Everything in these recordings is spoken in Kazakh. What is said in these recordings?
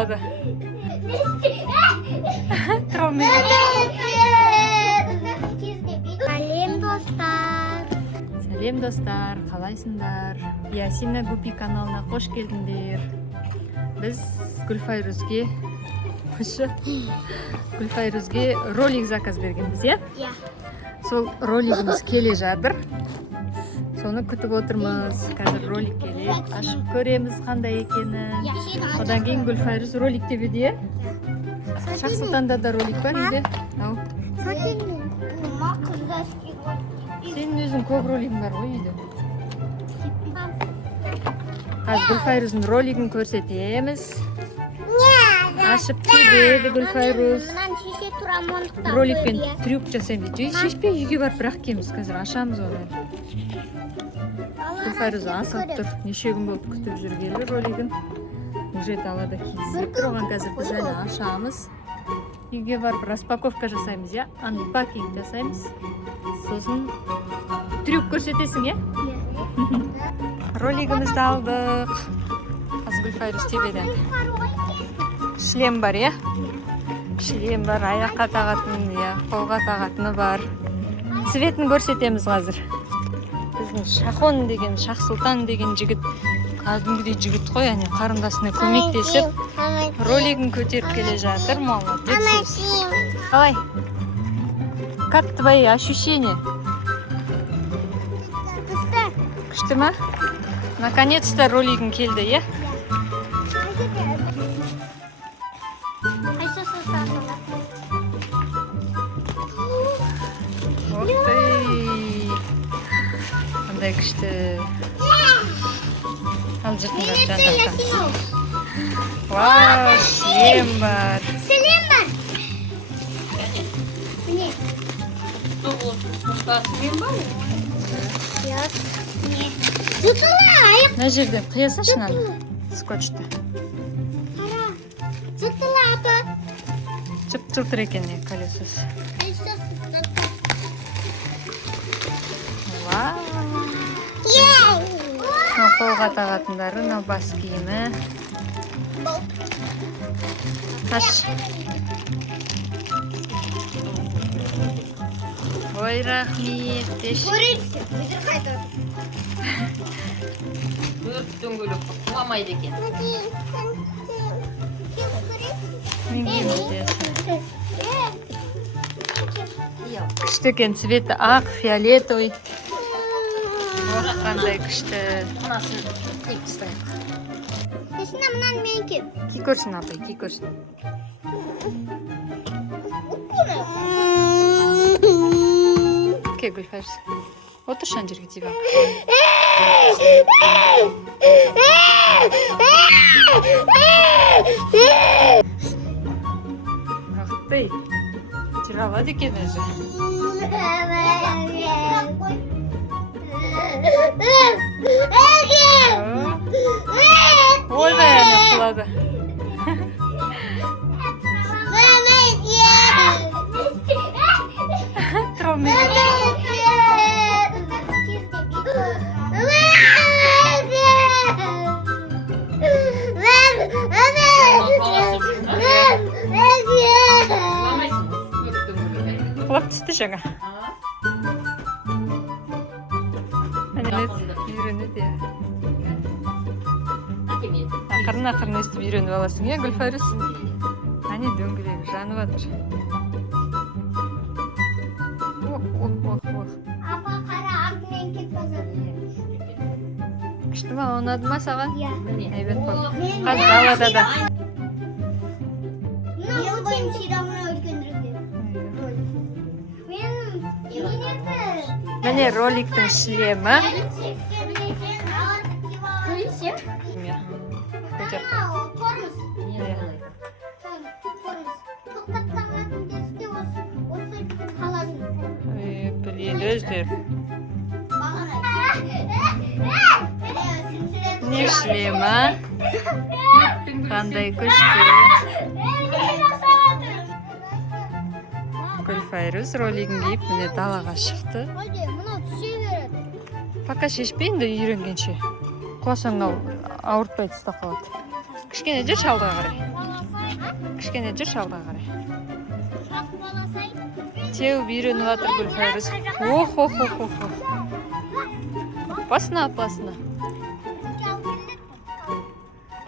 құлады. Сәлем достар, қалайсыңдар? Ясина Гупи каналына қош келдіңдер. Біз Гүлфайрузге ролик заказ бергенбіз, е? Сол ролигіміз келе жатыр. Соны күтіп отырмыз. Қазір ролик келе. Ашып көреміз қандай екенін. Одан кейін Гүлфайруз ролик деп еді, е? Шақсұлтанда да ролик бар еді. Сенің өзің көп ролигің бар ғой еді. Қазір Гүлфайруздың ролигін көрсетеміз. Ашып келеді Гүлфайруз. Роликпен трюк жасаймыз дейді. Шешпей үйге барып бірақ келеміз. Қазір ашамыз оны. Гүлфайруз асып тұр. Неше күн болды күтіп жүргелі ролигін. Уже далада кезіп тұр. Оған қазір біз әлі ашамыз. Үйге барып распаковка жасаймыз, я? Анпакинг жасаймыз. Сосын трюк көрсетесің, е? Ролигімізді алдық. Қазір Гүлфайруз тебеден. Шлем бар, е? Шлем бар, аяққа тағатын, қолға тағатыны бар. Цветін көрсетеміз қазір. Біздің Шахон деген, Шақсұлтан деген жігіт, кәдімгідей жігіт қой, қарындасына көмектесіп, ролигін көтеріп келе жатыр. Молодец. Қалай? Как твои ощущения? Күшті ма? Наконец-то ролигін келді, е? Қандай күшті. Ал жұртыңдар жантаққа. Вау, шлем бар. Шлем бар. Міне. Шлем бар? Жұтылай. Мына жерден қиясыншы мынаны. Скотчты. Қара. Жұтылай апа. Жып-жылтыр екен колесосы. Қолға тағатындары, бас киімі. Аш. Ой, рахмет. Көрейсің, өздер қайтыр. Өрт дөңгелек құламайды екен. Мен күшті екен, цветі ақ, фиолетовый. Қандай күшті. Анасын қиып тастайық. Сесіне мұнан мен кеп. Ки көрсін, апай, ки көрсін. Ке, Гүлфайруз. Отыршан жерге диван. Ақтый. Жүре алады екен өзі. Ой, бәйәне құлады. Травмейді. Құлап түсті жаңа. Үйренеді. Ақырын өстіп үйреніп аласың, е, Гүлфайруз? Әне дөңгелегі жанып жатыр. Апа қара артымен кеп базады. Күшті ма, ұнады ма саған? Иә. Әйбет қой. Қазір далада да. Ел бойым ширағына өлгендірді. Міне роликтің шлемі. Көрейсің? Көтер. Тормыз. Тоқтаттағанатын десте осы қаласын. Біледі өздер. Бағана. Не шлемі? Қандай күшті. Гүлфайруз ролигін киіп, міне далаға шықты. Пока шешпейін де үйренгенше. Құласаң ауыртпайды, ұста қалады. Кішкене жүрші алдыға қарай. Кішкене жүрші алға қарай. Шақ боласай. Теуіп үйреніп жатыр Гүлфайрус. Ох. Опасно.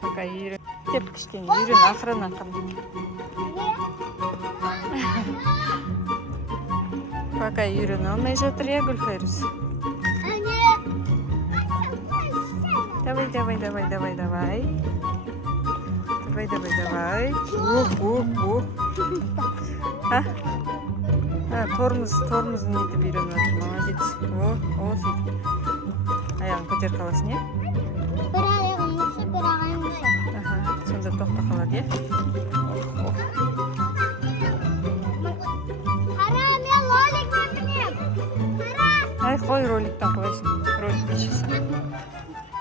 Пока үйрен. Теп кішкене үйрен, ақырын. Пока үйрен алмай жатыр, я Гүлфайрус. Давай. Ух. Тормозын нетіп үйреніп жатыр, молодец. О, сөйтіп. Аяғын көтер қаласын, е? Bir ayağım mışı, bir ayağım mışı. Сонда тоқта қалады, е? Қара, мен роликпен мінем. Қара. Ай, қой роликтен қойсын. Роликті шешсін.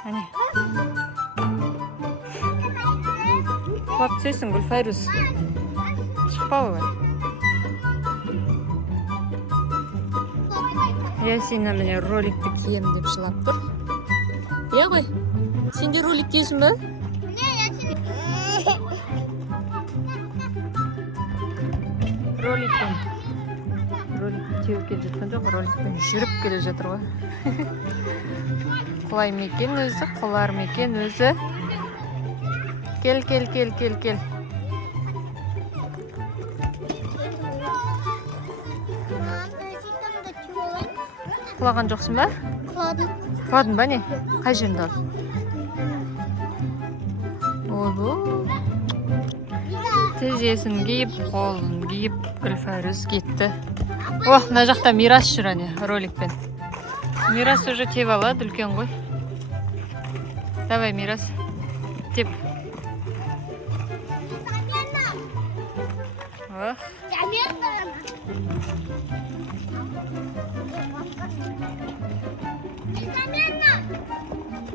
Әне. Құлап түсесің, Гүлфайрус. Шықпа олай. Ясина міне роликті кием деп жылап тұр. Е ғой, сен де ролик киесің ба? Роликпен теуіп келе жатқан жоқ, роликпен жүріп келе жатыр ғой. Құлай ма екен өзі, құлар ма екен өзі. Кел. Құлаған жоқсың ба? Құладың ба не? Қай жерінде ал? Ойбу. Тізесін киіп, қолын киіп, Гүлфайрус кетті. Ох, мына жақта Мирас жүр әне, роликпен. Мирас уже теп алады, үлкен ғой. Давай, Мирас. Теп. Ох.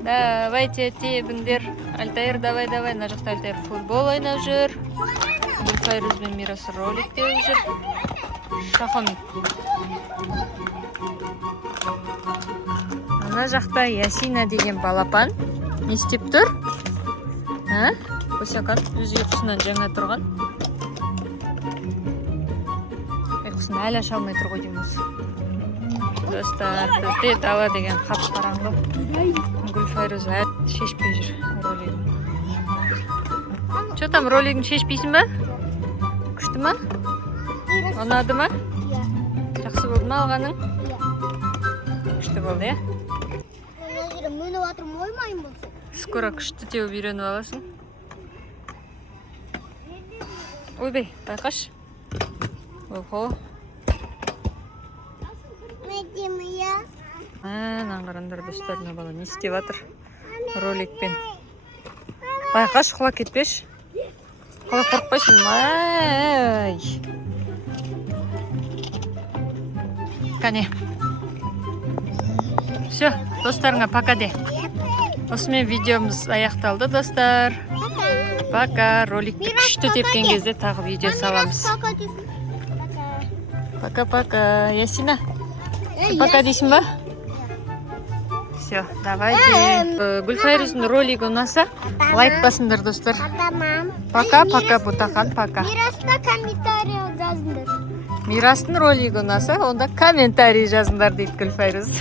Давайте тебіңдер. Альтаир, давай. Мына жақта Альтаир футбол ойнап жүр. Гүлфайрус бен Мирас ролик теуіп жүр. Шахомик. Ана жақта Ясина деген балапан. Не істеп тұр? Көсекан, өз ұйқысынан жаңа тұрған. Ұйқысын әлі аша алмай тұр ғой дейміз. Достар, бізде дала деген қап қараңғы. Гүлфайрус шешпей жүр ролигін. Че там, ролигін шешпейсің ба? Күшті ма? Ұнады ма? Жақсы болды ма алғаның? Күшті болды, е? Скоро күшті теуіп үйреніп аласың. Ойбай, байқаш. Охо. Наңғарандар достар, мына бала не істеп жатыр роликпен. Байқаш, құлап кетпеш. Құлап қорықпайсың. Ай. Кәне. Все, достарыңа пока де. Осымен видеомыз аяқталды, достар. Пока. Роликті күшті тепкен кезде тағы видео саламыз. Пока. Ясина, пока дейсің ба? Все, давайте. Гүлфайрустың ролигі ұнаса, лайк басыңдар, достар. Пока, Бутахан, пока. Мираста комментарий жазыңдар. Мирастың ролигі ұнаса, онда комментарий жазыңдар дейді Гүлфайрус.